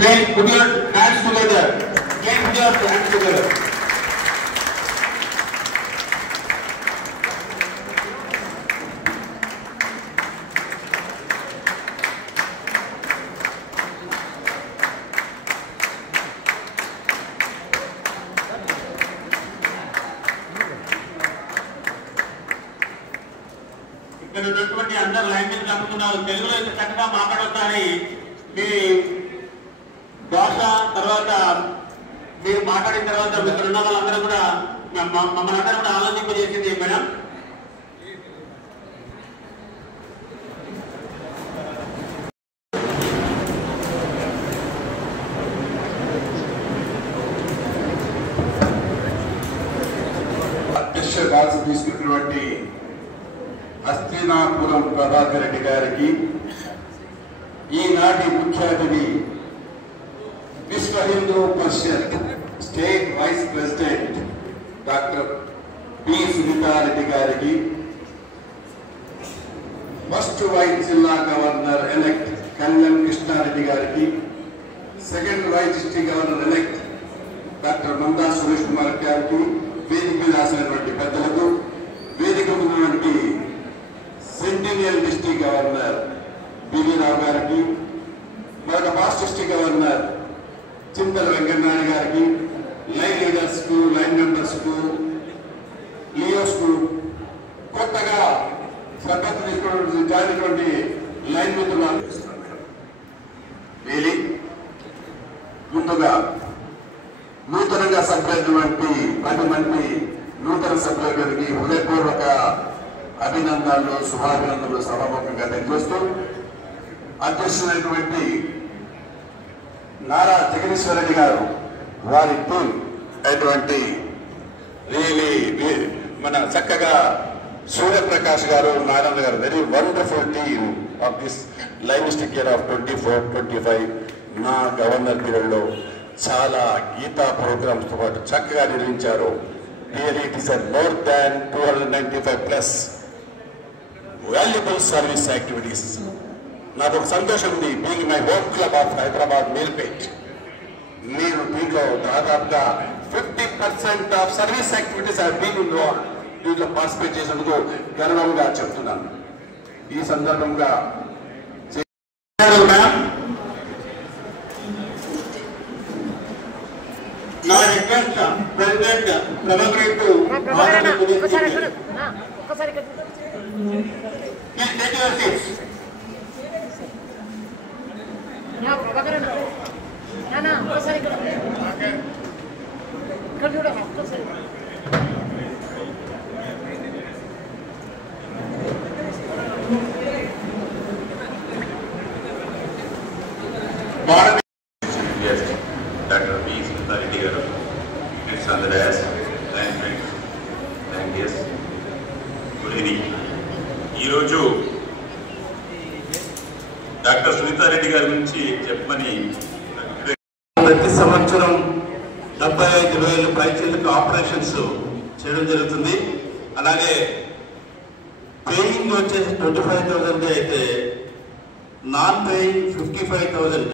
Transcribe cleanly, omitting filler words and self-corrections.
Please put your hands together. Please put your hands together. ఇక్కడ ఉన్నటువంటి అందరు line మీద కలుపుతున్నారు. తెలుగులో అయితే చక్కగా మాట్లాడొద్దని మీ భాష తర్వాత మీరు మాట్లాడిన తర్వాత ఇక్కడ ఉన్న వాళ్ళందరూ కూడా మమ్మల్ని అందరూ కూడా ఆలోచింపజేసింది మేడం. అధ్యక్ష బాధ్యత తీసుకున్నటువంటి హస్తినాపురం ప్రభాకర్ రెడ్డి గారికి, ఈనాటి ముఖ్య అతిథి Vishwa Hindu Parishad state vice president doctor P Sunitha Reddy గారికి, ఫస్ట్ వైస్ జిల్లా గవర్నర్ ఎలెక్ట్ కళ్యాణ్ కృష్ణారెడ్డి గారికి, second vice district governor elect doctor Manda Suresh Kumar గారికి, వేదిక మీద రాసినటువంటి పెద్దలకు, వేదిక ఉన్నటువంటి centennial district governor B V Rao గారికి, మరొక past district governor Chintala Venkatanarayana గారికి, లైన్ లీడర్స్ కు, లైన్ మెంబర్స్ కు, లియోస్ కు, కొత్తగా సభ్యత్వం తీసుకోవడం జాయినటువంటి లైన్ మిత్రులు వేలి ముందుగా నూతనంగా సభ్యులైనటువంటి 10 మంది నూతన సభ్యులకి హృదయపూర్వక అభినందనలు, శుభాభినందనలు సభాముఖంగా తెలియజేస్తూ, అధ్యక్షులైనటువంటి నారా జగదీశ్వర రెడ్డి గారు, వారి టీం అయినటువంటి మన చక్కగా సూర్యప్రకాష్ గారు, నారాయణ గారు, very wonderful team of this lionistic year of 24-25 నా గవర్నర్ పీరియడ్ లో చాలా గీతా ప్రోగ్రామ్స్ తో పాటు చక్కగా నిర్వహించారు. Really it is more than 295+ valuable service activities. నాకు ఒక సంతోషం ఉంది, being my home club of Hyderabad Meerpet, మీరు దీంట్లో దాదాపుగా 50% of service activities are been involved. దీంట్లో పార్టిసిపేట్ చేసేందుకు గర్వంగా చెప్తున్నాను. ఈ సందర్భంగా నా request president Prabhakar Reddy Dr. P. Sundareddy garu, it's on the desk, and friends, and yes, good evening. ఈ రోజు డాక్టర్ సునీతారెడ్డి గారి గురించి చెప్పమని, ప్రతి సంవత్సరం 75,000 పైచీలకు ఆపరేషన్స్ చేయడం జరుగుతుంది. అలాగే పేయింగ్ వచ్చేసి 25,000 అయితే నాన్ పేయింగ్ 55,000.